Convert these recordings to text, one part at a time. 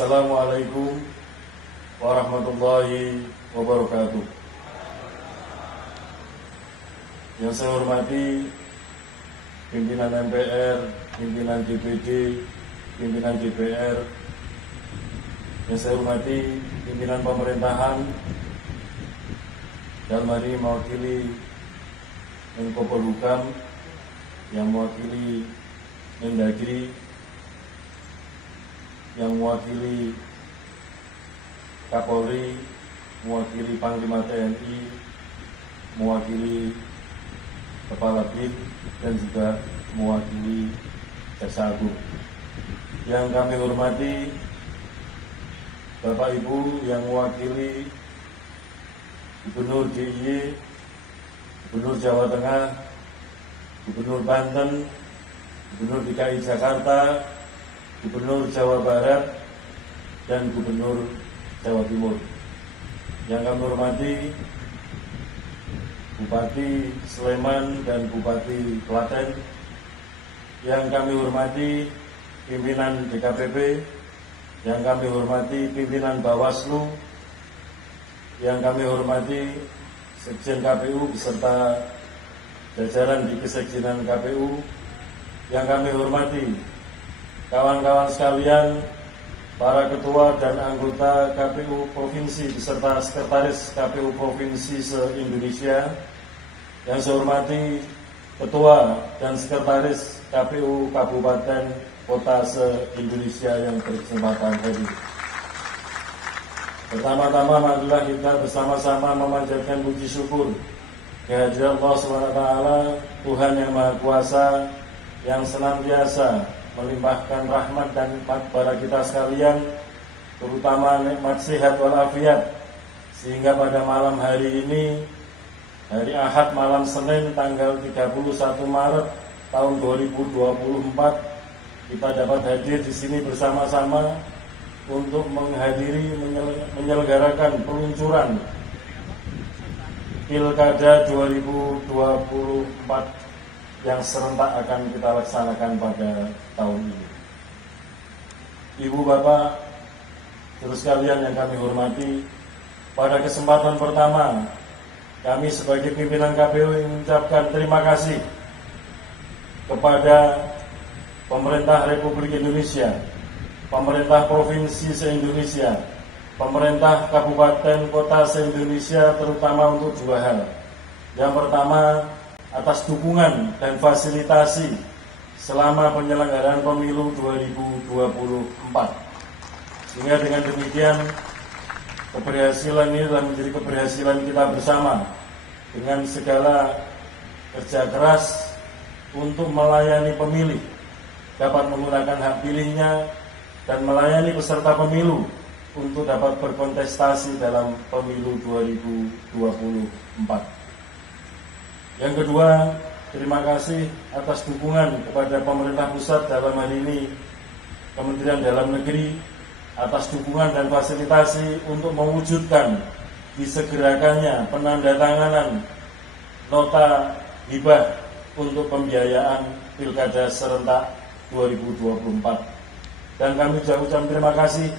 Assalamualaikum warahmatullahi wabarakatuh. Yang saya hormati pimpinan MPR, pimpinan DPD, pimpinan DPR. Yang saya hormati pimpinan pemerintahan, dalam hari ini mewakili Menko Polhukam, yang mewakili Mendagri, yang mewakili Kapolri, mewakili Panglima TNI, mewakili Kepala BIN, dan juga mewakili Jaksa Agung. Yang kami hormati Bapak Ibu yang mewakili Gubernur DIY, Gubernur Jawa Tengah, Gubernur Banten, Gubernur DKI Jakarta, Gubernur Jawa Barat, dan Gubernur Jawa Timur. Yang kami hormati Bupati Sleman dan Bupati Klaten. Yang kami hormati pimpinan DKPP. Yang kami hormati pimpinan Bawaslu. Yang kami hormati Sekjen KPU beserta jajaran di Kesekjenan KPU. Yang kami hormati kawan-kawan sekalian, para ketua dan anggota KPU Provinsi beserta sekretaris KPU Provinsi se-Indonesia. Yang saya hormati ketua dan sekretaris KPU Kabupaten Kota se-Indonesia yang berkesempatan hadir. Pertama-tama marilah kita bersama-sama memanjatkan puji syukur kehadirat Allah SWT, Tuhan yang Maha Kuasa, yang senantiasa melimpahkan rahmat dan nikmat kepada kita sekalian, terutama nikmat sehat walafiat, sehingga pada malam hari ini, hari Ahad malam Senin tanggal 31 Maret tahun 2024, kita dapat hadir di sini bersama-sama untuk menghadiri menyelenggarakan peluncuran Pilkada 2024 yang serentak akan kita laksanakan pada tahun ini. Ibu Bapak, terus sekalian yang kami hormati, pada kesempatan pertama kami sebagai pimpinan KPU mengucapkan terima kasih kepada pemerintah Republik Indonesia, pemerintah provinsi se-Indonesia, pemerintah kabupaten kota se-Indonesia, terutama untuk dua hal. Yang pertama, atas dukungan dan fasilitasi selama penyelenggaraan pemilu 2024. Sehingga dengan demikian, keberhasilan ini adalah menjadi keberhasilan kita bersama dengan segala kerja keras untuk melayani pemilih, dapat menggunakan hak pilihnya, dan melayani peserta pemilu untuk dapat berkontestasi dalam pemilu 2024. Yang kedua, terima kasih atas dukungan kepada pemerintah pusat, dalam hal ini Kementerian Dalam Negeri, atas dukungan dan fasilitasi untuk mewujudkan disegerakannya penandatanganan nota hibah untuk pembiayaan Pilkada serentak 2024. Dan kami juga ucapkan terima kasih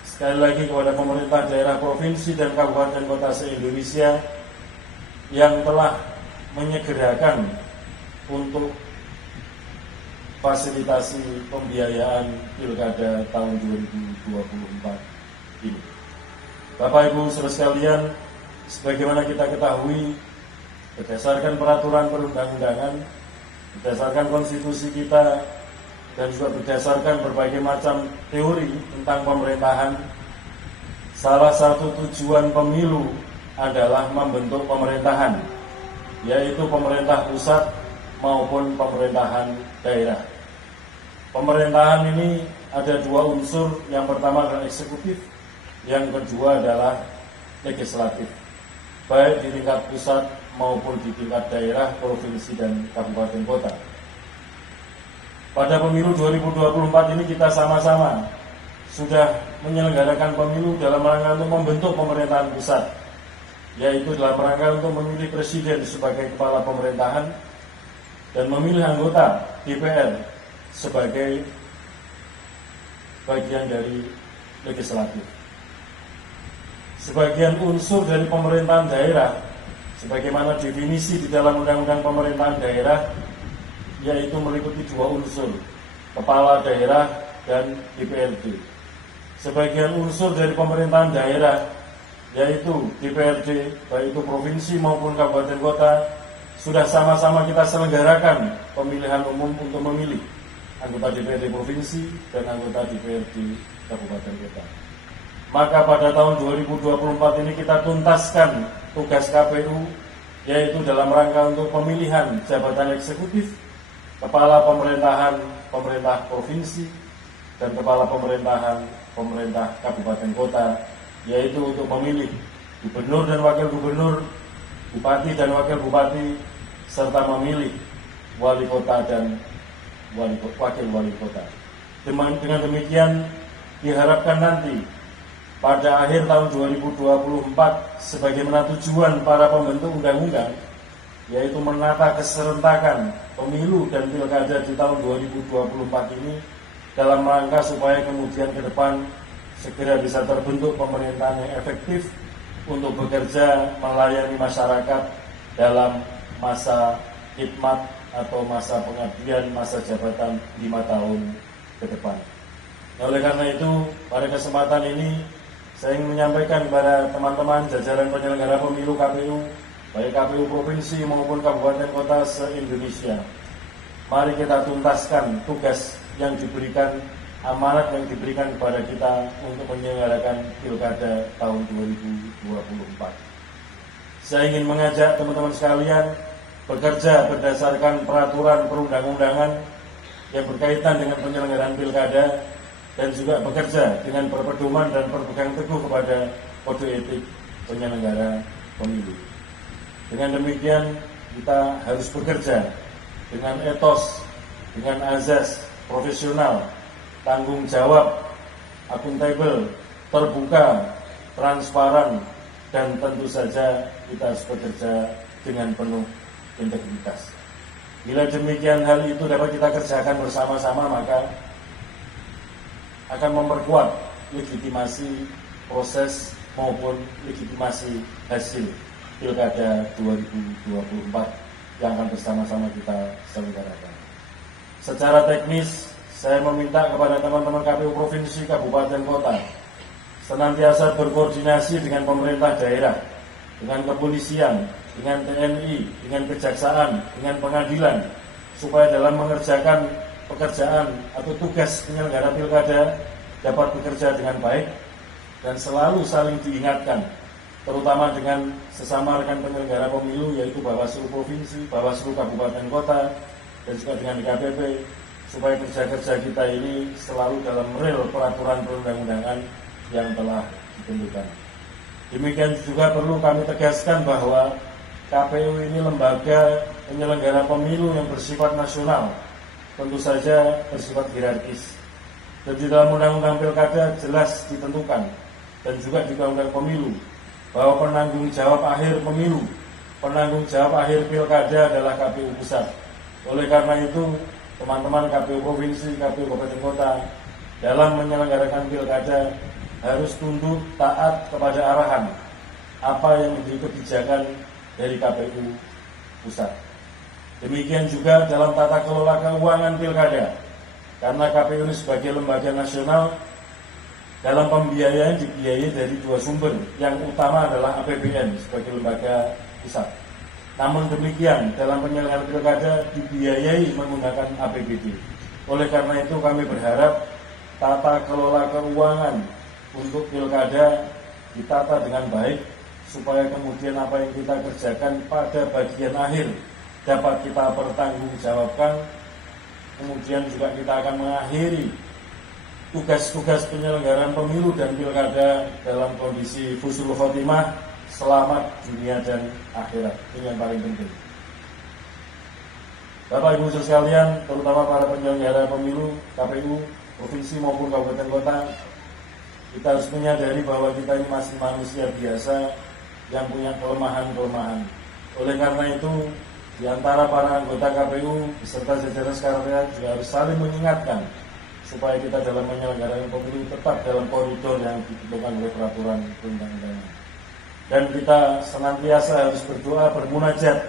sekali lagi kepada pemerintah daerah provinsi dan kabupaten kota se-Indonesia yang telah menyegerakan untuk fasilitasi pembiayaan Pilkada tahun 2024 ini. Bapak Ibu saudara sekalian, sebagaimana kita ketahui, berdasarkan peraturan perundang-undangan, berdasarkan konstitusi kita, dan juga berdasarkan berbagai macam teori tentang pemerintahan, salah satu tujuan pemilu adalah membentuk pemerintahan, yaitu pemerintah pusat maupun pemerintahan daerah. Pemerintahan ini ada dua unsur, yang pertama adalah eksekutif, yang kedua adalah legislatif, baik di tingkat pusat maupun di tingkat daerah, provinsi, dan kabupaten kota. Pada pemilu 2024 ini kita sama-sama sudah menyelenggarakan pemilu dalam rangka untuk membentuk pemerintahan pusat, yaitu dalam rangka untuk memilih presiden sebagai kepala pemerintahan dan memilih anggota DPR sebagai bagian dari legislatif. Sebagian unsur dari pemerintahan daerah, sebagaimana definisi di dalam Undang-Undang Pemerintahan Daerah, yaitu meliputi dua unsur, kepala daerah dan DPRD. Sebagian unsur dari pemerintahan daerah, yaitu DPRD, baik itu provinsi maupun kabupaten kota, sudah sama-sama kita selenggarakan pemilihan umum untuk memilih anggota DPRD provinsi dan anggota DPRD kabupaten kota. Maka pada tahun 2024 ini kita tuntaskan tugas KPU, yaitu dalam rangka untuk pemilihan jabatan eksekutif, kepala pemerintahan pemerintah provinsi, dan kepala pemerintahan pemerintah kabupaten kota, yaitu untuk memilih gubernur dan wakil gubernur, bupati dan wakil bupati, serta memilih wali kota dan wakil wali kota. Dengan demikian diharapkan nanti pada akhir tahun 2024 sebagaimana tujuan para pembentuk undang-undang, yaitu menata keserentakan pemilu dan pilkada di tahun 2024 ini dalam rangka supaya kemudian ke depan segera bisa terbentuk pemerintahan yang efektif untuk bekerja melayani masyarakat dalam masa khidmat atau masa pengabdian, masa jabatan 5 tahun ke depan. Nah, oleh karena itu, pada kesempatan ini saya ingin menyampaikan kepada teman-teman jajaran penyelenggara pemilu KPU, baik KPU provinsi maupun kabupaten kota se-Indonesia. Mari kita tuntaskan tugas yang diberikan, amanat yang diberikan kepada kita untuk menyelenggarakan pilkada tahun 2024. Saya ingin mengajak teman-teman sekalian bekerja berdasarkan peraturan perundang-undangan yang berkaitan dengan penyelenggaraan pilkada, dan juga bekerja dengan berpedoman dan berpegang teguh kepada kode etik penyelenggara pemilu. Dengan demikian kita harus bekerja dengan etos, dengan azas profesional, tanggung jawab, akuntabel, terbuka, transparan, dan tentu saja kita harus bekerja dengan penuh integritas. Bila demikian hal itu dapat kita kerjakan bersama-sama, maka akan memperkuat legitimasi proses maupun legitimasi hasil pilkada 2024 yang akan bersama-sama kita selenggarakan. Secara teknis, saya meminta kepada teman-teman KPU provinsi, kabupaten, kota senantiasa berkoordinasi dengan pemerintah daerah, dengan kepolisian, dengan TNI, dengan kejaksaan, dengan pengadilan, supaya dalam mengerjakan pekerjaan atau tugas penyelenggara pilkada dapat bekerja dengan baik dan selalu saling diingatkan, terutama dengan sesama rekan penyelenggara pemilu, yaitu Bawaslu provinsi, Bawaslu kabupaten kota, dan juga dengan DKPP, supaya kerja-kerja kita ini selalu dalam rel peraturan perundang-undangan yang telah ditentukan. Demikian juga perlu kami tegaskan bahwa KPU ini lembaga penyelenggara pemilu yang bersifat nasional, tentu saja bersifat hierarkis. Dan di dalam undang-undang pilkada jelas ditentukan, dan juga di undang-undang pemilu, bahwa penanggung jawab akhir pemilu, penanggung jawab akhir pilkada adalah KPU pusat. Oleh karena itu, teman-teman KPU provinsi, KPU kabupaten kota, dalam menyelenggarakan pilkada harus tunduk taat kepada arahan apa yang menjadi kebijakan dari KPU pusat. Demikian juga dalam tata kelola keuangan pilkada, karena KPU ini sebagai lembaga nasional, dalam pembiayaan dibiayai dari dua sumber, yang utama adalah APBN sebagai lembaga pusat. Namun demikian, dalam penyelenggaraan pilkada dibiayai menggunakan APBD. Oleh karena itu kami berharap tata kelola keuangan untuk pilkada ditata dengan baik, supaya kemudian apa yang kita kerjakan pada bagian akhir dapat kita pertanggungjawabkan. Kemudian juga kita akan mengakhiri tugas-tugas penyelenggaraan pemilu dan pilkada dalam kondisi husnul khotimah, selamat dunia dan akhirat. Ini yang paling penting. Bapak Ibu sekalian, terutama para penyelenggara pemilu KPU provinsi maupun kabupaten kota, kita harus menyadari bahwa kita ini masih manusia biasa yang punya kelemahan-kelemahan. Oleh karena itu, di antara para anggota KPU beserta jajaran sekretariat juga harus saling mengingatkan supaya kita dalam menyelenggarakan pemilu tetap dalam koridor yang ditentukan oleh peraturan perundang-undangan. Dan kita senantiasa harus berdoa, bermunajat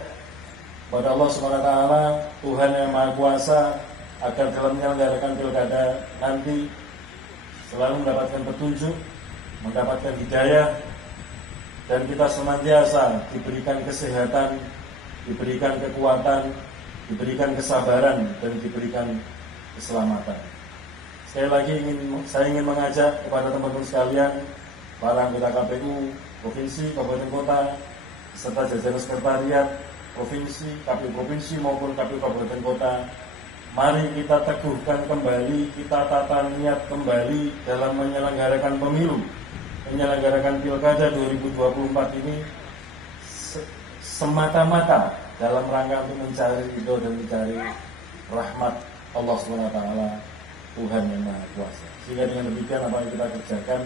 kepada Allah SWT, Tuhan yang Maha Kuasa, agar dalam menyelenggarakan pilkada nanti selalu mendapatkan petunjuk, mendapatkan hidayah, dan kita senantiasa diberikan kesehatan, diberikan kekuatan, diberikan kesabaran, dan diberikan keselamatan. Sekali lagi saya ingin mengajak kepada teman-teman sekalian, para anggota KPU Provinsi, Kabupaten Kota, serta jajaran sekretariat Provinsi, KPU Provinsi maupun KPU Kabupaten Kota, mari kita teguhkan kembali, kita tata niat kembali dalam menyelenggarakan pemilu, menyelenggarakan pilkada 2024 ini semata-mata dalam rangka untuk mencari ridho dan mencari rahmat Allah SWT, Tuhan yang Maha Kuasa. Sehingga dengan demikian apa yang kita kerjakan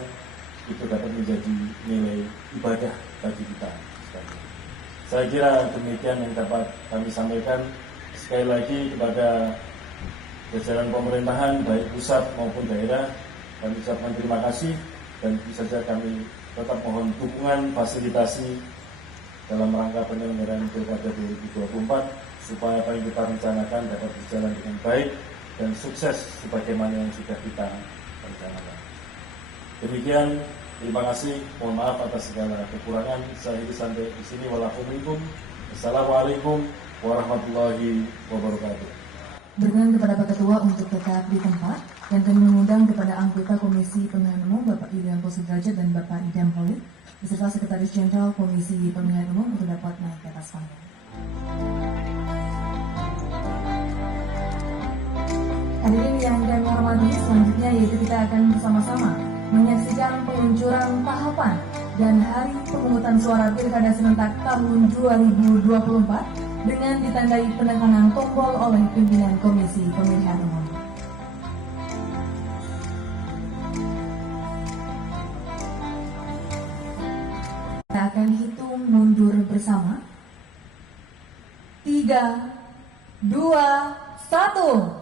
itu dapat menjadi nilai ibadah bagi kita. Saya kira demikian yang dapat kami sampaikan. Sekali lagi kepada jajaran pemerintahan baik pusat maupun daerah, kami ucapkan terima kasih, dan tentu saja kami tetap mohon dukungan fasilitasi dalam rangka penyelenggaraan Pilkada 2024 supaya apa yang kita rencanakan dapat berjalan dengan baik dan sukses sebagaimana yang sudah kita rencanakan. Demikian, terima kasih. Mohon maaf atas segala kekurangan. Saya sampai di sini. Wassalamualaikum warahmatullahi wabarakatuh. Berkenan kepada Pak Ketua untuk tetap di tempat, dan kami mengundang kepada anggota Komisi Pemilihan Umum Bapak Idam Sudrajat dan Bapak Idam Holid, beserta Sekretaris Jenderal Komisi Pemilihan Umum untuk dapat naik ke atas panggung. Hadirin yang kami hormati, selanjutnya yaitu kita akan bersama-sama menyaksikan peluncuran tahapan dan hari pemungutan suara Pilkada serentak tahun 2024 dengan ditandai penekanan tombol oleh pimpinan Komisi Pemilihan Umum. Kita akan hitung mundur bersama. 3, 2, 1.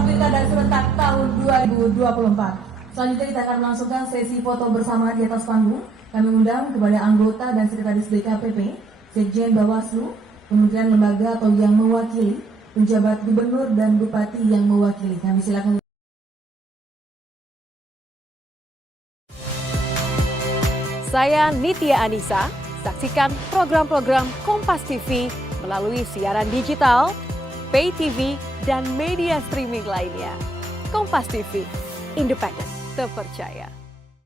Pilkada serentak tahun 2024. Selanjutnya kita akan melangsungkan sesi foto bersama di atas panggung. Kami undang kepada anggota dan sekretaris DKPP, Sekjen Bawaslu, kementerian lembaga atau yang mewakili, penjabat gubernur dan bupati yang mewakili. Kami silakan. Saya Nitya Anissa. Saksikan program-program Kompas TV melalui siaran digital, pay TV, dan media streaming lainnya. Kompas TV, independen, terpercaya.